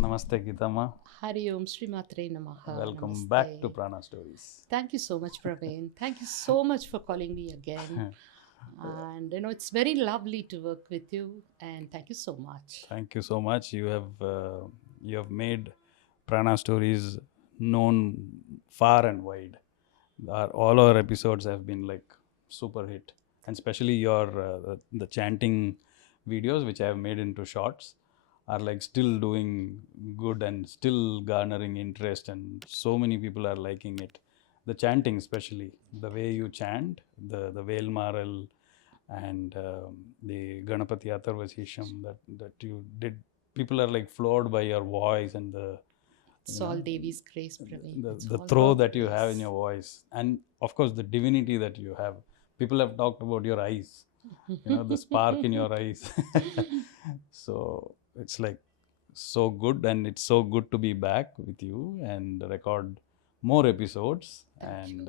Namaste, Geetha Amma. Hari Om, Sri Matre Namaha. Welcome Namaste. back to Prana Stories. Thank you so much, Praveen. Thank you so much for calling me again. And it's very lovely to work with you. And thank you so much. Thank you so much. You have made Prana Stories known far and wide. All our episodes have been like super hit, and especially your the chanting videos, which I have made into shorts, are like still doing good and still garnering interest, and so many people are liking it. The chanting, especially the way you chant, the Velmaral and the Ganapati Atharvashisham that you did, people are like floored by your voice and It's all Devi's grace, Praveen. the throw that you have in your voice, and of course the divinity that you have. People have talked about your eyes, the spark in your eyes. So it's like so good, and it's so good to be back with you and record more episodes and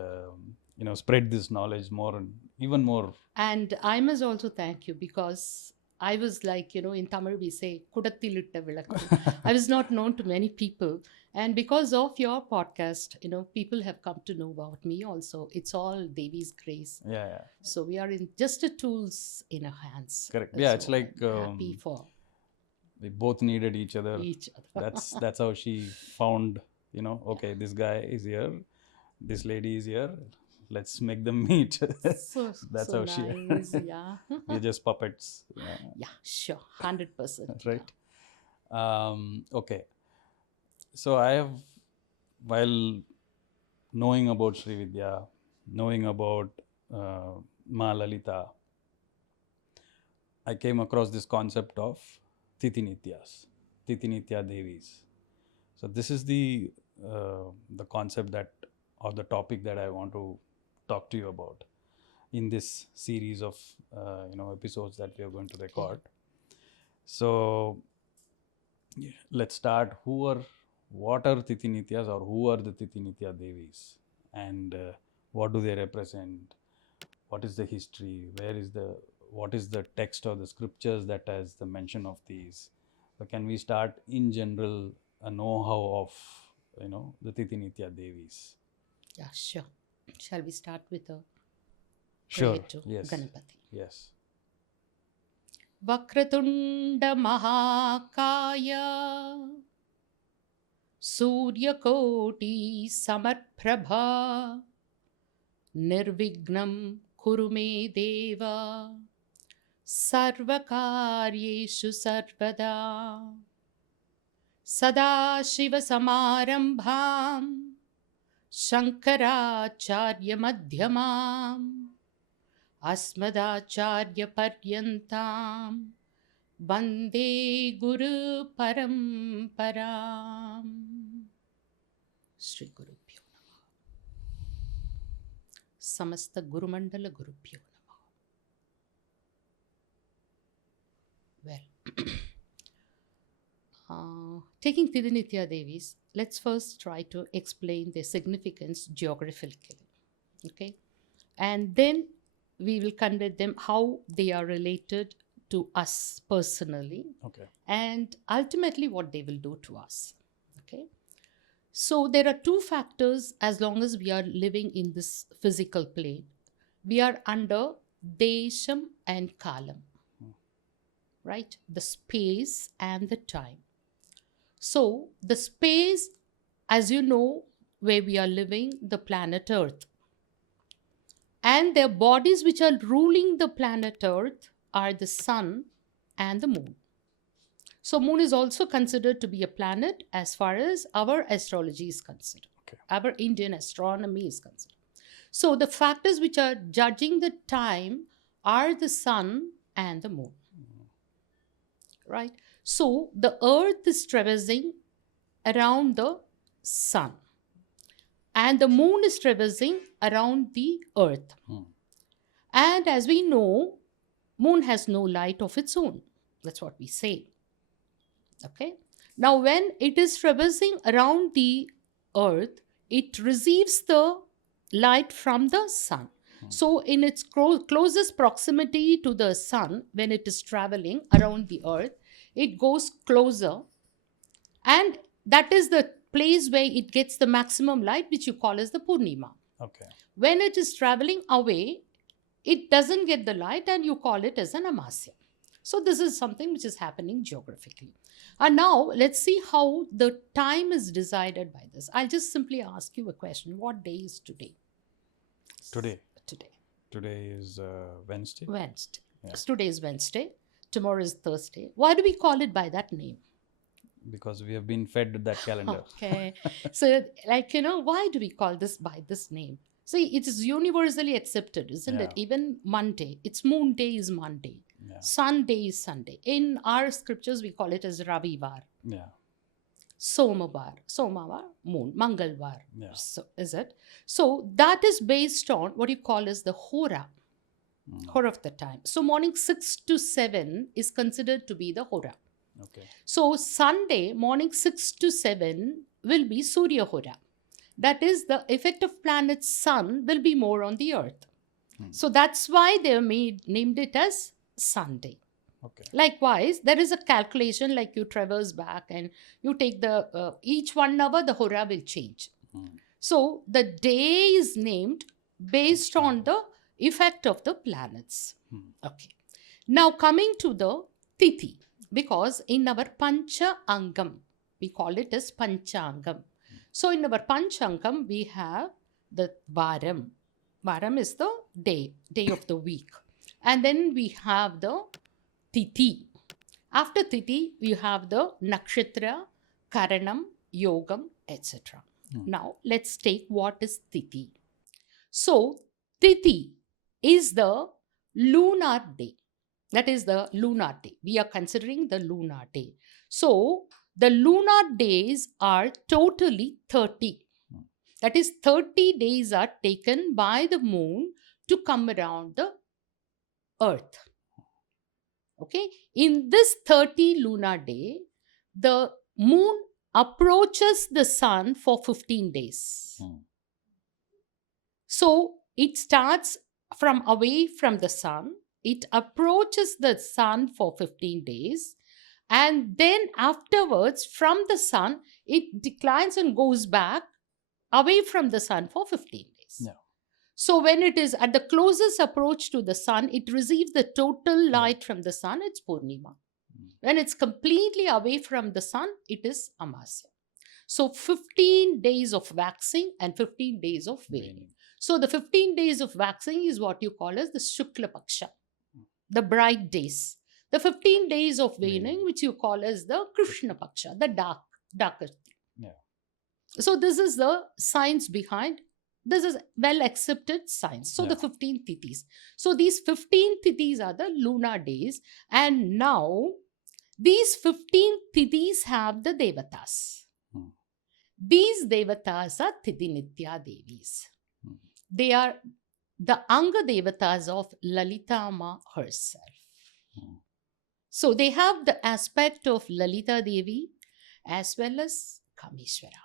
spread this knowledge more and even more. And I must also thank you, because I was like, in Tamil we say, Kudathilitta Vilakku. I was not known to many people. And because of your podcast, people have come to know about me also. It's all Devi's grace. Yeah. So we are in just the tools in our hands. Correct. Yeah, So it's like I'm happy for we both needed each other. That's how she found, okay, this guy is here, this lady is here. Let's make them meet. That's so how nice. Yeah. we're just puppets. Yeah, sure. 100%. Right. Okay. So I have, while knowing about Sree Vidya, knowing about Ma Lalita, I came across this concept of Tithinityas, Tithinitya Devis. So this is the concept or the topic that I want to talk to you about in this series of episodes that we are going to record. So let's start. What are Tithinityas, or who are the Tithinitya Devis, and what do they represent? What is the history? What is the text or the scriptures that has the mention of these? So can we start in general a know-how of the Tithinitya Devis? Yeah, sure. Shall we start with a Sure. prayer to Yes. Ganapati? Yes. Vakratunda Mahakaya Suryakoti Samarprabha Nirvignam Kurume Deva Sarvakaryeshu Sarvada Sadashiva Samarambham Shankaracharya Madhyamam Asmadacharya Paryantam Vande Guru Paramparam. Sri Gurubhyo Namaha. Samasta Guru Mandala Gurubhyo Namaha. Well, taking Tithinitya Devis, let's first try to explain their significance geographically. Okay? And then we will convey them how they are related to us personally. Okay. And ultimately what they will do to us. Okay? So there are two factors as long as we are living in this physical plane. We are under Desham and Kalam. Right? The space and the time. So the space, as you know, where we are living, the planet Earth. And their bodies which are ruling the planet Earth are the sun and the moon. So moon is also considered to be a planet as far as our astrology is concerned. Okay. Our Indian astronomy is concerned. So the factors which are judging the time are the sun and the moon. Right? So the earth is traversing around the sun. And the moon is traversing around the earth. And as we know, moon has no light of its own. That's what we say. Okay. Now, when it is traversing around the earth, it receives the light from the sun. So, in its closest proximity to the sun, when it is traveling around the earth, it goes closer And that is the place where it gets the maximum light, which you call as the Purnima. Okay. When it is traveling away, it doesn't get the light and you call it as an Amasya. So this is something which is happening geographically. And now let's see how the time is decided by this. I'll just simply ask you a question. What day is today? Today. Today. Today is Wednesday. Wednesday. Yeah. So today is Wednesday. Tomorrow is Thursday. Why do we call it by that name? Because we have been fed that calendar. Okay. So, like, why do we call this by this name? See, it is universally accepted, isn't it? Yeah. Even Monday. It's moon day is Monday. Yeah. Sunday is Sunday. In our scriptures, we call it as Ravivar. Yeah. Somavar, moon. Mangalvar. Yeah. So, is it? So, that is based on what you call as the Hora. Hora of the time. So, morning 6 to 7 is considered to be the Hora. Okay. So, Sunday morning 6 to 7 will be Surya Hora. That is, the effect of planet sun will be more on the earth. So, that's why they named it as Sunday. Okay. Likewise, there is a calculation like you traverse back and you take the, each 1 hour, the Hora will change. So, the day is named based on the effect of the planets. Okay. Now, coming to the Tithi. Because in our Pancha Angam, we call it as Panchangam. So in our Panchangam, we have the Varam. Varam is the day of the week. And then we have the Tithi. After Tithi, we have the Nakshatra, Karanam, Yogam, etc. Now, let's take what is Tithi. So, Tithi is the lunar day. That is the lunar day. We are considering the lunar day. So, the lunar days are totally 30. That is, 30 days are taken by the moon to come around the earth. Okay? In this 30 lunar day, the moon approaches the sun for 15 days. So, it starts from away from the sun. It approaches the sun for 15 days. And then afterwards, from the sun, it declines and goes back away from the sun for 15 days. Yeah. So when it is at the closest approach to the sun, it receives the total light from the sun, it's Purnima. When it's completely away from the sun, it is Amasya. So 15 days of waxing and 15 days of waning. So the 15 days of waxing is what you call as the Shukla Paksha, the bright days. The 15 days of waning, which you call as the Krishna Paksha, the darker. Yeah. So this is the science behind. This is well accepted science. So the 15 tithis. So these 15 tithis are the lunar days. And now these 15 tithis have the devatas. These devatas are Nitya Devis. They are the Anga devatas of Lalita Amma herself. So they have the aspect of Lalita Devi as well as Kameshwara.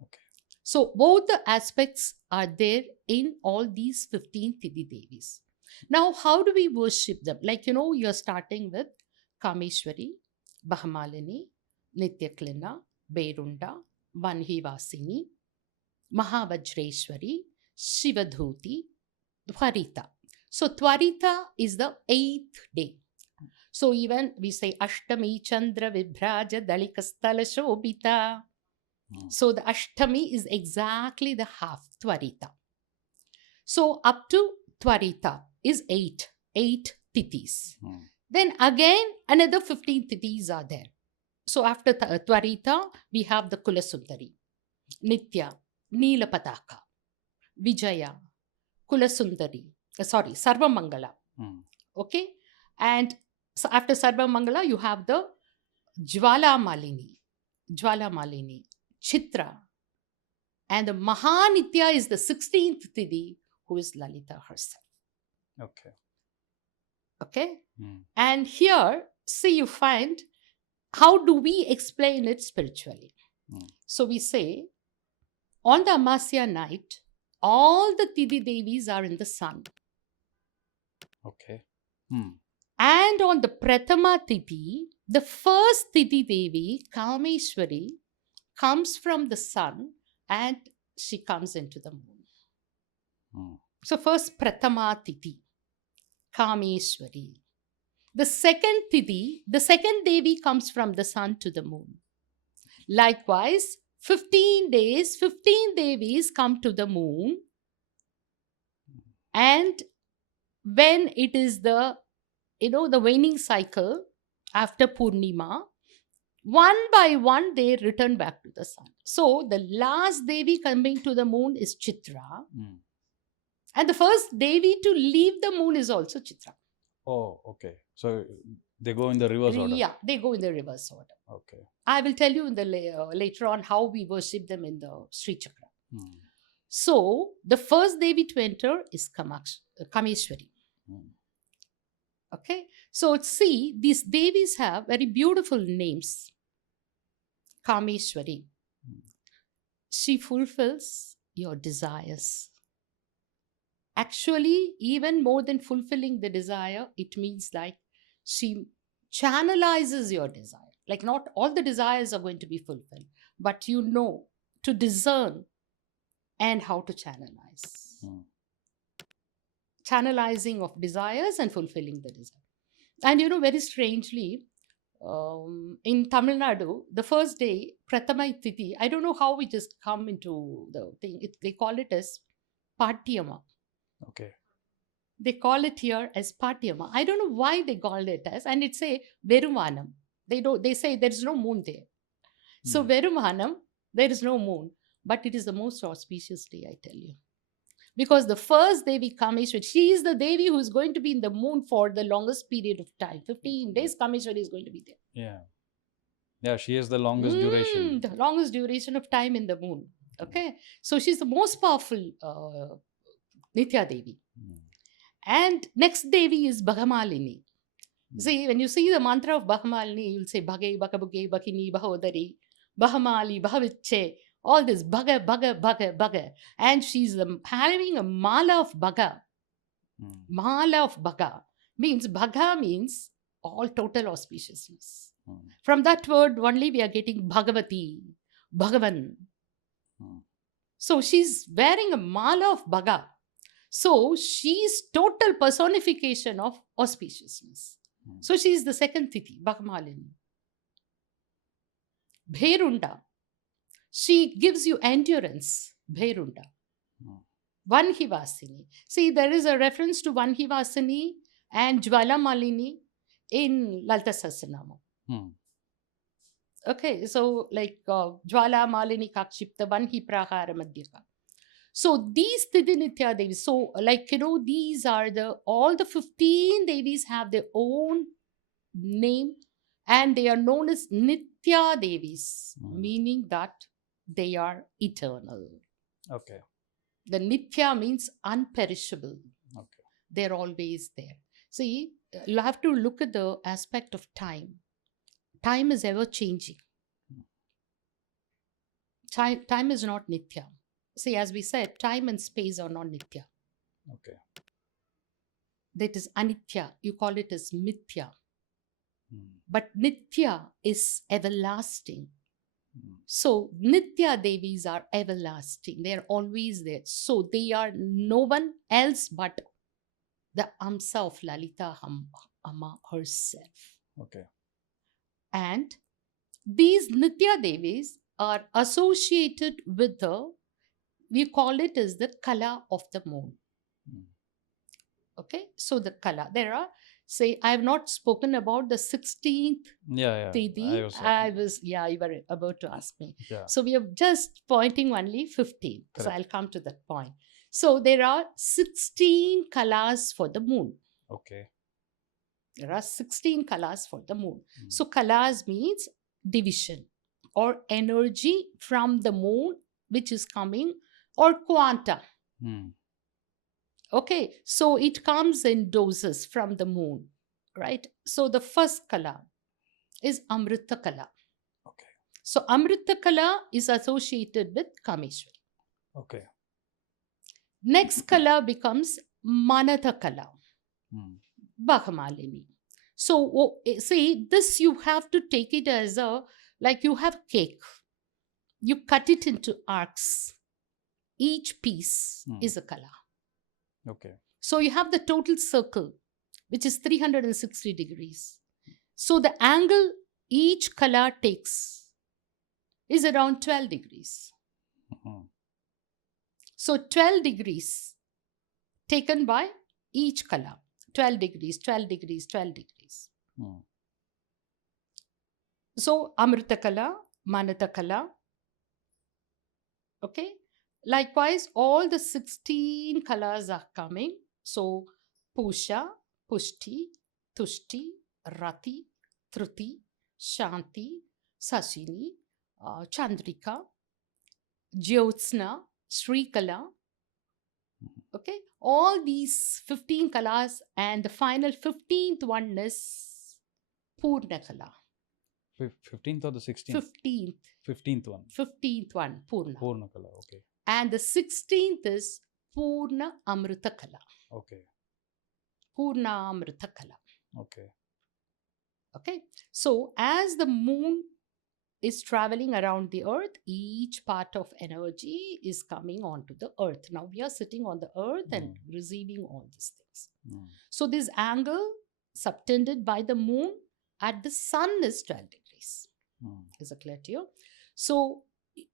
Okay. So both the aspects are there in all these 15 Tithi Devis. Now, how do we worship them? Like, you're starting with Kameshwari, Bahamalini, Nityaklina, Berunda, Vanhivasini, Mahavajreshwari, Shivadhuti, Tvarita. So Tvarita is the 8th day. So even we say Ashtami Chandra Vibhraja Dalikastala Shobita. So the Ashtami is exactly the half Tvarita. So up to Tvarita is 8 tithis. Then again another 15 tithis are there. So after Tvarita we have the Kulasundari, Nitya, Neelapataka, Vijaya, Kulasundari, Sarvamangala. Okay? And so after Sarvamangala, you have the Jwala Malini, Chitra. And the Maha Nitya is the 16th Tithi, who is Lalita herself. Okay. Okay? And here, see, you find, how do we explain it spiritually? So we say, on the Amasya night, all the Tithi Devis are in the sun. Okay. And on the Prathama Tithi, The first Tithi Devi, Kameshwari, comes from the sun and she comes into the moon. Mm. So first Prathama Tithi, Kameshwari. The second Tithi, the second Devi comes from the sun to the moon. Likewise, 15 days, 15 Devis come to the moon. And when it is the waning cycle after Purnima, one by one they return back to the sun. So the last Devi coming to the moon is Chitra. Mm. And the first Devi to leave the moon is also Chitra. Oh, okay. So they go in the reverse order. Yeah, they go in the reverse order. Okay. I will tell you in the later on how we worship them in the Sri Chakra. Mm. So the first Devi to enter is Kameshwari. Mm. Okay. So see, these Devis have very beautiful names. Kameshwari. Mm. She fulfills your desires. Actually, even more than fulfilling the desire, it means like she channelizes your desire. Like not all the desires are going to be fulfilled, but you know to discern and how to channelize. Mm. Channelizing of desires and fulfilling the desire. And very strangely, in Tamil Nadu, the first day, Prathama Tithi, I don't know how we just come into the thing. They call it as Patyama. Okay. They call it here as Patyama. I don't know why they call it as, and it's a Verumanam. They say there is no moon there. So Verumanam, there is no moon. But it is the most auspicious day, I tell you. Because the first Devi Kameshwari, she is the Devi who is going to be in the moon for the longest period of time. 15 days Kameshwari is going to be there. Yeah. Yeah, she has the longest duration. The longest duration of time in the moon. Okay. So she's the most powerful Nitya Devi. Mm. And next Devi is Bhagamalini. See, when you see the mantra of Bhagamalini, you'll say Bhage, Bhagabuge, Bhakini, Bhahodari, Bhagamali, Bhaviche, all this Bhaga, Bhaga, Bhaga, Bhaga. And she's having a mala of Bhaga. Mm. Mala of Bhaga means Bhaga means all total auspiciousness. Mm. From that word only we are getting Bhagavati, Bhagavan. Mm. So she's wearing a mala of Bhaga. So she's total personification of auspiciousness. Mm. So she is the second Tithi, Bhagamalini. Bhairunda. She gives you endurance, Bhairunda. Mm. Vanhivasini. See, there is a reference to Vanhivasini and Jwala Malini in Lalita Sahasranama. Mm. Okay, so like Jwala Malini Kakshipta Vanhi Prahara Madhyaka. So these Tithi Nitya Devis, so like, these are all the 15 Devis have their own name and they are known as Nitya Devis, meaning that they are eternal. Okay. The Nitya means unperishable. Okay. They're always there. See, you have to look at the aspect of time. Time is ever changing. Time is not Nitya. See, as we said, time and space are not Nitya. Okay. That is Anitya. You call it as Mithya. Mm. But Nitya is everlasting. Mm. So Nitya Devis are everlasting. They are always there. So they are no one else but the Amsa of Lalita Amma herself. Okay. And these Nitya Devis are associated with we call it as the Kala of the moon. Mm. Okay, so the Kala, there are, say, I have not spoken about the 16th Yeah. Tithi. You were about to ask me. Yeah. So we are just pointing only 15. Correct. So I'll come to that point. So there are 16 Kalas for the moon. Okay. There are 16 Kalas for the moon. Mm. So Kalas means division or energy from the moon which is coming, or quanta. Mm. Okay, so it comes in doses from the moon, right? So the first Kala is Amrutha Kala. Okay. So Amrutha Kala is associated with Kameshwari. Okay. Next Kala becomes Manatha Kala, Mm. Bhagamalini. So see, this you have to take it as a, like you have cake. You cut it into arcs. Each piece is a color. Okay. So you have the total circle, which is 360 degrees. So the angle each color takes is around 12 degrees. So 12 degrees taken by each color. 12 degrees, 12 degrees, 12 degrees. So Amrutha color, Manata color. Okay. Likewise, all the 16 colors are coming. So Pusha, Pushti, Tushti, Rati, Truti, Shanti, Sashini, Chandrika, Jyotsna, Sri Kala. Okay, all these 15 kalas, and the final 15th one is Purna Kala. 15th or the 16th? 15th. 15th one. 15th one, Purna. Purna Kala, okay. And the 16th is Purna Amrutha Kala. Okay. Purna Amrutha Kala. Okay. Okay. So as the moon is traveling around the earth, each part of energy is coming onto the earth. Now we are sitting on the earth and receiving all these things. So this angle subtended by the moon at the sun is 12 degrees. Is it clear to you? So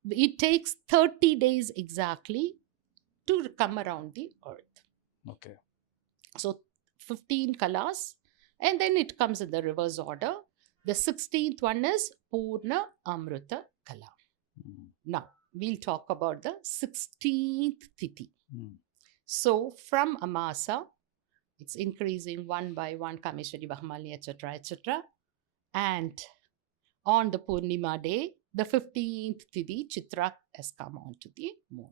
it takes 30 days exactly to come around the earth. Okay. So 15 kalas, and then it comes in the reverse order. The 16th one is Purna Amrutha Kala. Now, we'll talk about the 16th Tithi. So, from Amasa, it's increasing one by one, Kameshwari, Bahmali, etc., etc. And on the Purnima day, the 15th Tithi, Chitra has come onto the moon.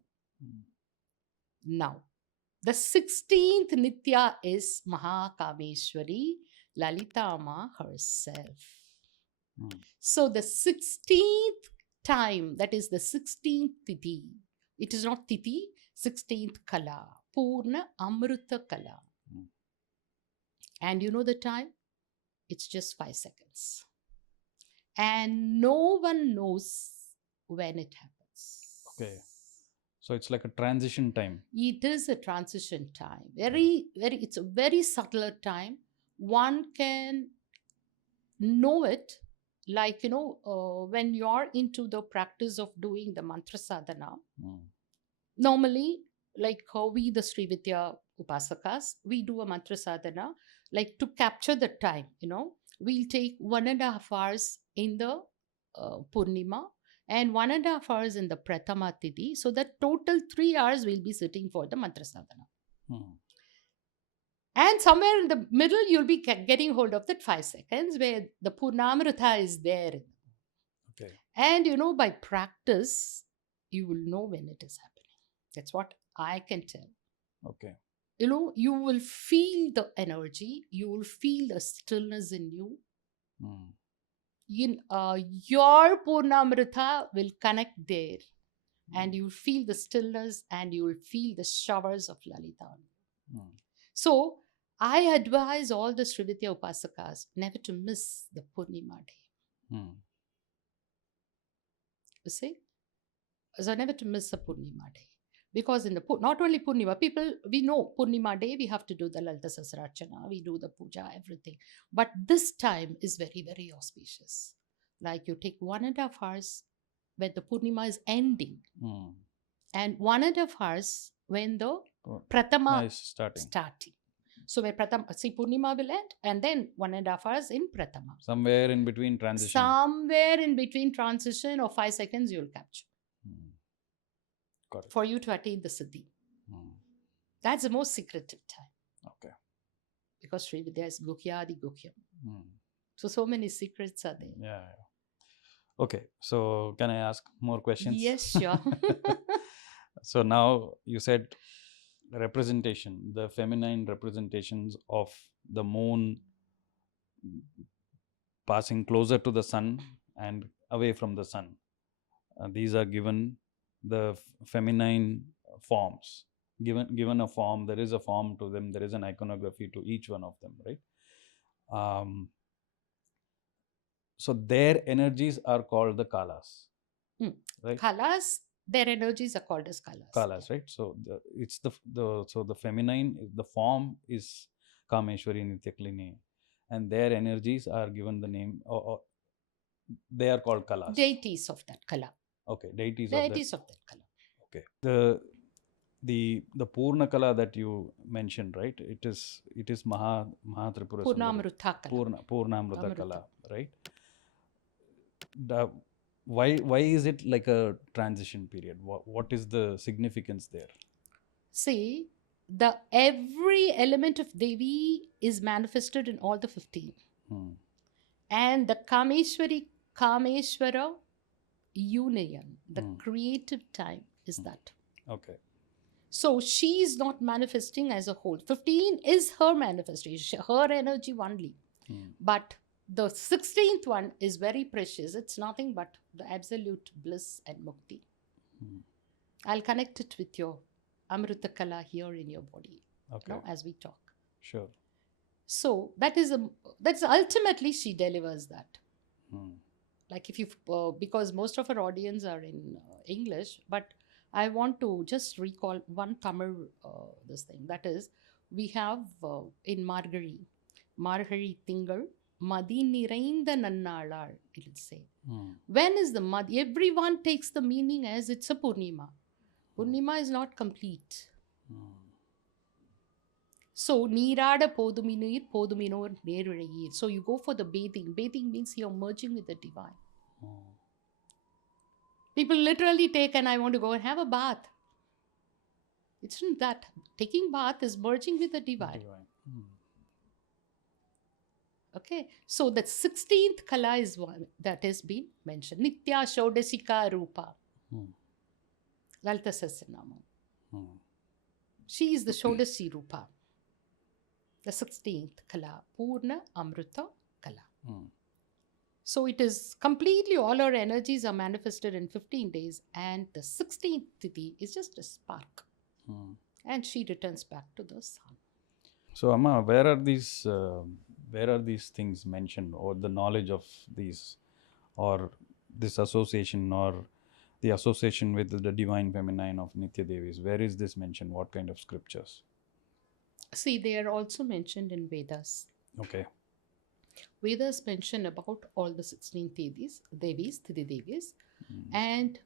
Now, the 16th Nitya is Maha Kameshwari, Lalita Amma herself. So the 16th time, that is the 16th Tithi, it is not Tithi, 16th Kala, Purna Amrutha Kala. And you know the time? It's just 5 seconds. And no one knows when it happens. Okay. So it's like a transition time. It is a transition time. It's a very subtle time. One can know it, like, when you're into the practice of doing the mantra sadhana. Normally, like we, the Sree Vidya Upasakas, we do a mantra sadhana, like to capture the time, we'll take 1.5 hours in the Purnima and 1.5 hours in the Prathama Tithi. So that total 3 hours we'll be sitting for the mantra sadhana. And somewhere in the middle, you'll be getting hold of that 5 seconds where the Purnamrita is there. Okay. And by practice, you will know when it is happening. That's what I can tell. Okay. You will feel the energy, you will feel the stillness in you. Your Purnamrita will connect there, and you'll feel the stillness and you'll feel the showers of Lalita. So I advise all the Sree Vidya Upasakas never to miss the Purnima day. You see? So never to miss the Purnima day. Because in the not only Purnima, we know Purnima day we have to do the Lalita Sahasrarchana, we do the puja, everything. But this time is very, very auspicious. Like you take 1.5 hours when the Purnima is ending, and 1.5 hours when the Prathama is starting. So where Purnima will end, and then 1.5 hours in Prathama. Somewhere in between transition. Or 5 seconds you'll capture. For you to attain the Siddhi. That's the most secretive time. Okay. Because Sree Vidya is Guhyadi Guhyam. So many secrets are there. Yeah. Okay. So can I ask more questions? Yes, sure. So now you said representation, the feminine representations of the moon passing closer to the sun and away from the sun. These are given the feminine forms. Given a form, there is a form to them, there is an iconography to each one of them, right? Um, so their energies are called the kalas, right? Kalas, their energies are called as kalas. Kalas, right? So it's the feminine, the form is Kameshwari Nityaklini, and their energies are given the name, or they are called kalas. Deities of that kala. Okay, deities Deities of that kala. Okay. The Purna Kala that you mentioned, right? It is Maha Tripura Sundari. Purnamrutha kala. Purnamrita Amrutha. Kala, right? The, why is it like a transition period? What is the significance there? See, every element of Devi is manifested in all the 15. And the Kameshwara union, the creative time is that. Okay. So she is not manifesting as a whole. 15 is her manifestation, her energy only. But the 16th one is very precious. It's nothing but the absolute bliss and mukti. I'll connect it with your Amrutha Kala here in your body, Okay. as we talk. Sure. So that's ultimately she delivers that. Like if you, because most of our audience are in English, but I want to just recall one Tamil this thing. That is, we have in Margari Tingal, Madi Nirainda Nannalal, it will say. When is the Madi? Everyone takes the meaning as it's a Purnima. Purnima is not complete. So, Nirada Poduminir, Poduminor Nervayir. So, you go for the bathing. Bathing means you're merging with the divine. People literally take, and I want to go and have a bath. It's not that. Taking bath is merging with the divine. Okay. So, the 16th Kala is one that has been mentioned. Nitya Shodasika Rupa. Lalita Sahasranama. She is the Shodasi Rupa. The 16th Kala, Purna Amrutha Kala. So it is completely, all her energies are manifested in 15 days, and the 16th Tithi is just a spark. And she returns back to the sun. So, Amma, where are these things mentioned, or the knowledge of these, or this association, or the association with the divine feminine of Nitya Devis? Where is this mentioned? What kind of scriptures? See, they are also mentioned in Vedas. Okay. Vedas mention about all the 16 Devis, Thithi Devis, and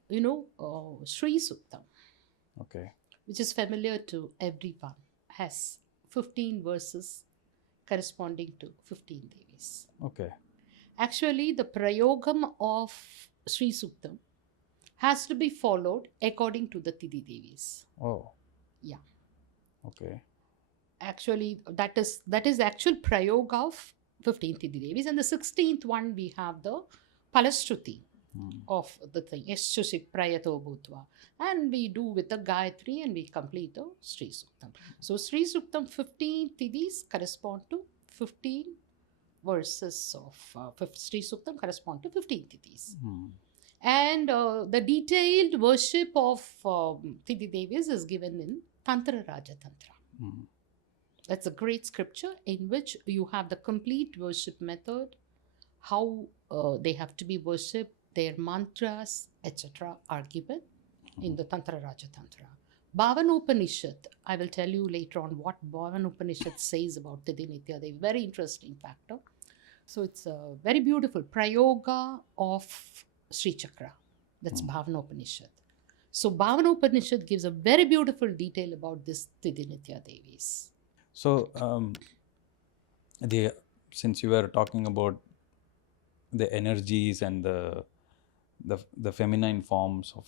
Sri Suktam, Okay. which is familiar to everyone, has 15 verses corresponding to 15 Devis. Okay. Actually, the Prayogam of Sri Suktam has to be followed according to the Thithi Devis. Oh. Yeah. Okay. Actually, that is actual Prayoga of 15th Thithi Devis, and the 16th one we have the Palastruti of the thing, Yeshusik Prayato Bhutva, and we do with the Gayatri and we complete the Sri Suktam. So Sri Suktam 15 Thithis correspond to 15 verses of Sri Suktam correspond to 15 Thithis. And the detailed worship of Thithi Devis is given in Tantra Raja Tantra. That's a great scripture in which you have the complete worship method, how they have to be worshipped, their mantras, etc. are given in the Tantra Raja Tantra. Bhavanopanishad, I will tell you later on what Bhavanopanishad says about Thithi Nitya Devi. Very interesting factor. So it's a very beautiful Prayoga of Sri Chakra. That's Bhavanopanishad. So Bhavanopanishad gives a very beautiful detail about this Thithi Nitya Devis. So, since you were talking about the energies and the feminine forms of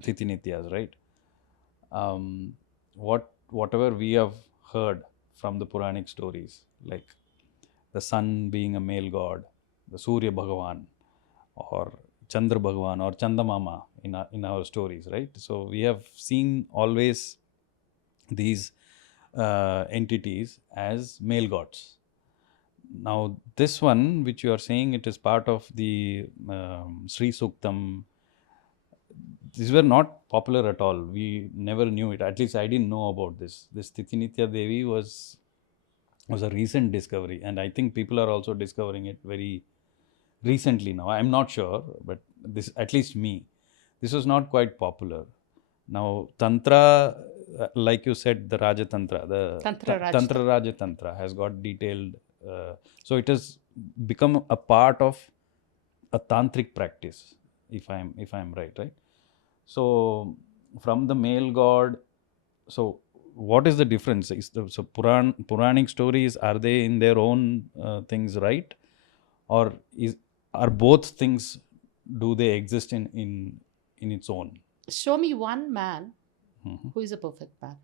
Thithi Nityas, right? Whatever we have heard from the Puranic stories, like the sun being a male god, the Surya Bhagavan, or Chandra Bhagavan, or Chandamama in our stories, right? So we have seen always these entities as male gods. Now, this one, which you are saying, it is part of the Sri Suktam. These were not popular at all. We never knew it. At least I didn't know about this. This Thithi Nitya Devi was was a recent discovery, and I think people are also discovering it very recently now. I'm not sure, but this, at least me, this was not quite popular. Now Tantra, like you said, the Rajatantra, the Tantra Raj. Tantra Rajatantra has got detailed, so it has become a part of a tantric practice, if I'm right. So from the male god, so what is the difference? Is the, so Puranic stories, are they in their own things, right? Or are both things, do they exist in its own? Show me one man Mhm. who is a perfect man.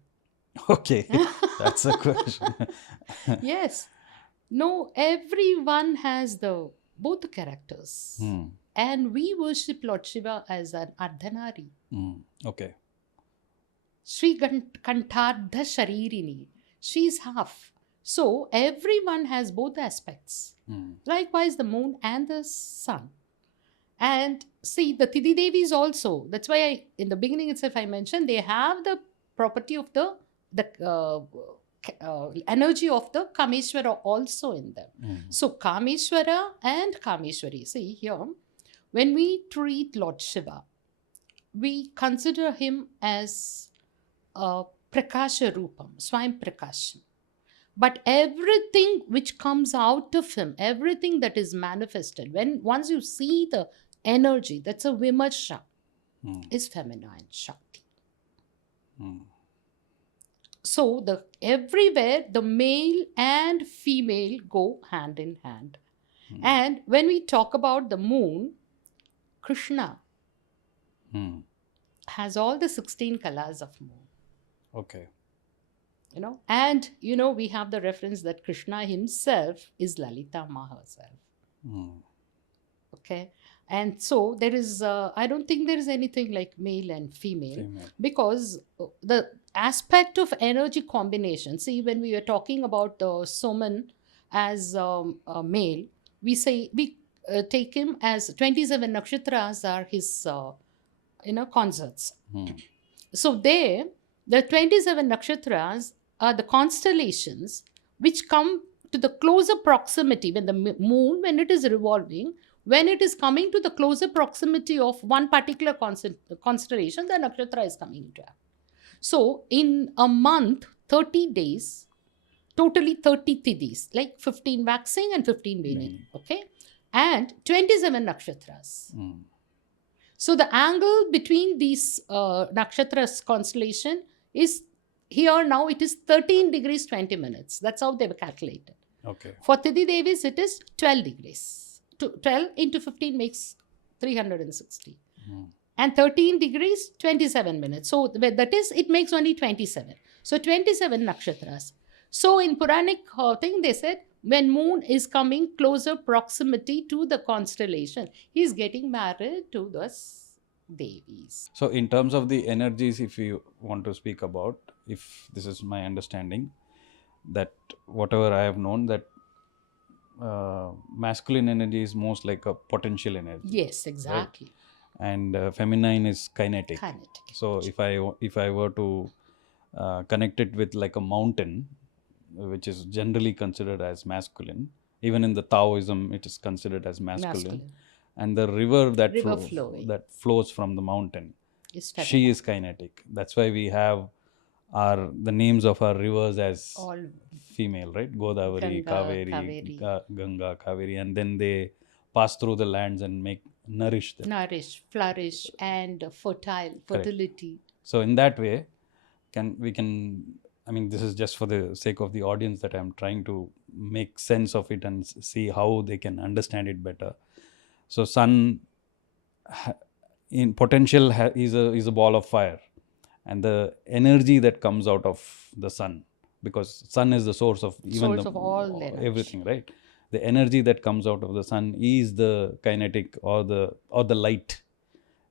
Okay, that's a question. Yes. No, everyone has both the characters. Hmm. And we worship Lord Shiva as an Ardhanari. Okay. Sri Kantardha Sharirini. She's half. So everyone has both aspects. Likewise, the moon and the sun. And see, the Tidi Devis also. That's why in the beginning itself I mentioned they have the property of the energy of the Kameshwara also in them. So Kameshwara and Kameshwari. See here, when we treat Lord Shiva, we consider him as Prakasha Rupam, Swayam Prakasham. But everything which comes out of him, everything that is manifested, once you see the energy, that's a Vimarsha, is feminine Shakti. So everywhere the male and female go hand in hand. And when we talk about the moon, Krishna has all the 16 colors of moon. Okay. And we have the reference that Krishna himself is Lalita Maha herself. Okay. And so there is, I don't think there is anything like male and female. Because the aspect of energy combination, see, when we were talking about Soman as a male, we take him as 27 nakshatras are his, concerts. So there, the 27 nakshatras are the constellations which come to the closer proximity when the moon, when it is revolving, when it is coming to the closer proximity of one particular constellation, the nakshatra is coming into act. So in a month, 30 days, totally 30 thithis, like 15 waxing and 15 waning, okay? And 27 nakshatras. So the angle between these nakshatras constellation is here now it is 13 degrees 20 minutes. That's how they were calculated. Okay. For Tidi Devis, it is 12 degrees. 12 into 15 makes 360. And 13 degrees, 27 minutes. So that is, it makes only 27. So 27 nakshatras. So in Puranic thing, they said, when moon is coming closer proximity to the constellation, he is getting married to those Devis. So in terms of the energies, if you want to speak about, if this is my understanding, that whatever I have known, that masculine energy is most like a potential energy. Yes, exactly. Right? And feminine is kinetic. So if I were to connect it with like a mountain, which is generally considered as masculine, even in the Taoism it is considered as masculine. And the river that flows from the mountain, she is kinetic. That's why we have the names of our rivers as all female, right? Godavari, Kaveri, Ganga, Kaveri, and then they pass through the lands and nourish them. Nourish, flourish, and fertility. So in that way, I mean, this is just for the sake of the audience that I'm trying to make sense of it and see how they can understand it better. So sun in potential is a ball of fire, and the energy that comes out of the sun, because sun is the source of all everything, right? The energy that comes out of the sun is the kinetic, or the light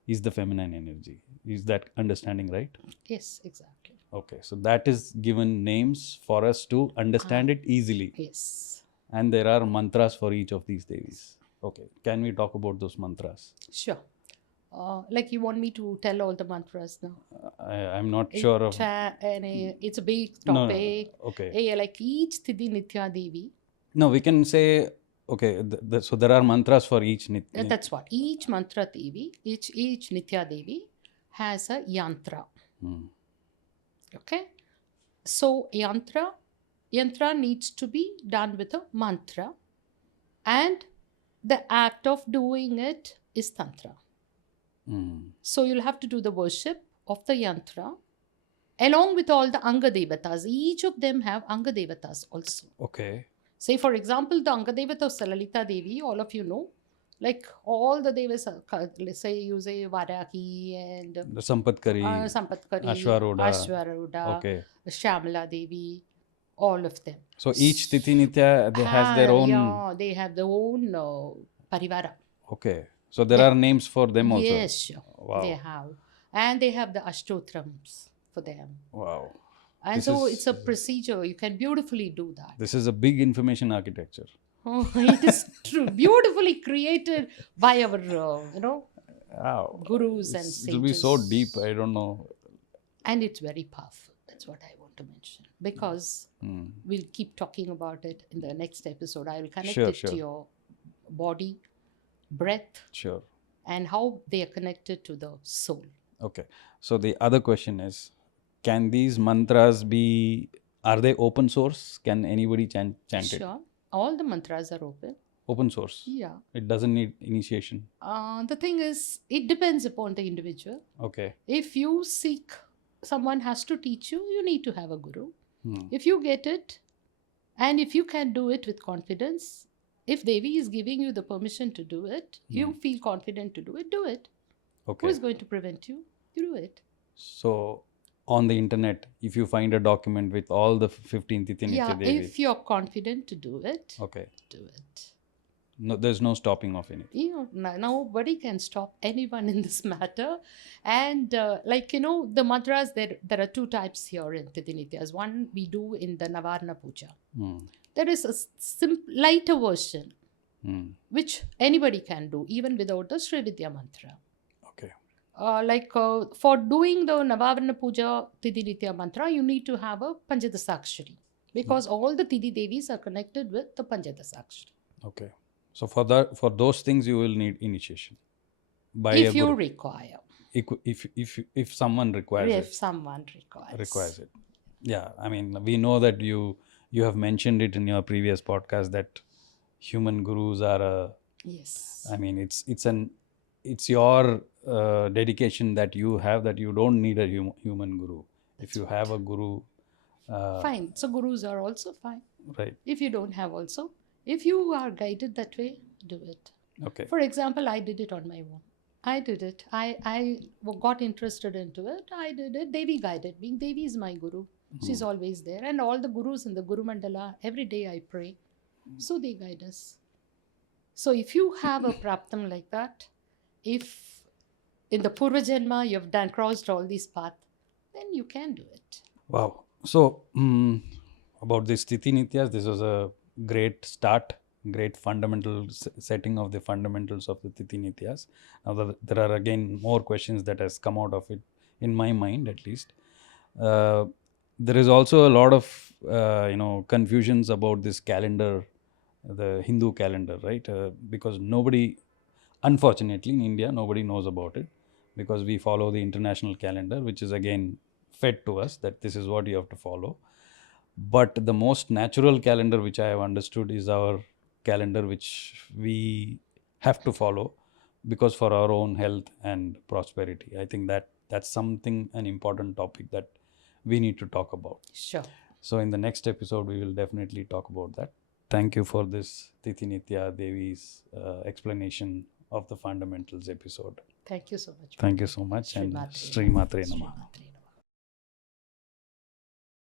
is the feminine energy. Is that understanding right? Yes, exactly. Okay, so that is given names for us to understand it easily. Yes. And there are mantras for each of these devis. Okay, can we talk about those mantras? Sure. Like you want me to tell all the mantras now? I'm not sure of. It's a big No, topic. okay. Like each Tithi Nitya Devi. No, we can say, okay, so there are mantras for each That's what. Each mantra Devi, each Nitya Devi has a yantra. Okay. So yantra needs to be done with a mantra, and the act of doing it is tantra. So you'll have to do the worship of the yantra along with all the anga devatas. Each of them have anga devatas also. Okay. Say for example, the anga devata of Salalita Devi, all of you know, like all the devas, let's say you say Varahi and The Sampatkari, Ashwarudha, okay, Shamala Devi, all of them. So each Tithi Nitya, they has their own. Yeah, they have their own parivara. Okay. So there are names for them also. Yes, sure. Wow. They have. And they have the ashtotrams for them. Wow. And This so is- it's a procedure. You can beautifully do that. This is a big information architecture. Oh, it is true. Beautifully created by our, Wow. gurus and sages. It'll be so deep. I don't know. And it's very powerful. That's what I want to mention. Because we'll keep talking about it in the next episode. I will connect it to your body, breath, Sure. and how they are connected to the soul. Okay. So the other question is, can these mantras be, are they open source? Can anybody chant it? Sure. All the mantras are open. Open source? Yeah. It doesn't need initiation? The thing is, it depends upon the individual. Okay. If you seek, someone has to teach you, you need to have a guru. If you get it, and if you can do it with confidence, if Devi is giving you the permission to do it, you feel confident to do it, do it. Okay. Who is going to prevent you? You do it. So on the internet, if you find a document with all the 15 Tithi Nitya Devi. If you're confident to do it, okay, do it. No, there's no stopping of anything. Nobody can stop anyone in this matter. And the mantras, there are two types here in Tithi Nityas. One we do in the Navarna Puja. There is a lighter version, which anybody can do, even without the Sree Vidya mantra. Okay. For doing the Navarna Puja Tithi Nitya mantra, you need to have a Panchadasakshari, because all the Tithi Devis are connected with the Panchadasakshari. Okay. So for those things you will need initiation by if a you guru. require. If someone requires it. If someone requires it. Yeah, I mean, we know that you have mentioned it in your previous podcast that human gurus are a. Yes. I mean, it's your dedication that you have, that you don't need a human guru. If you have a guru. Fine. So gurus are also fine. Right. If you don't have also. If you are guided that way, do it. Okay. For example, I did it on my own. I did it. I got interested into it. I did it. Devi guided me. Devi is my guru. She's always there. And all the gurus in the Guru Mandala, every day I pray. So they guide us. So if you have a praptam like that, if in the Purva Janma you have crossed all these paths, then you can do it. Wow. So about this Tithi Nityas, this was a great start, great fundamental setting of the fundamentals of the Tithi Nityas. Now there are again more questions that has come out of it, in my mind at least. There is also a lot of confusions about this calendar, the Hindu calendar, right? Because unfortunately in India, nobody knows about it, because we follow the international calendar, which is again fed to us that this is what you have to follow. But the most natural calendar which I have understood is our calendar, which we have to follow, because for our own health and prosperity. I think that's an important topic that we need to talk about. Sure. So in the next episode, we will definitely talk about that. Thank you for this Tithi Nitya Devi's explanation of the fundamentals episode. Thank you so much. Thank you so much. Sri and Matre Sree Matre Namaha. Namaha.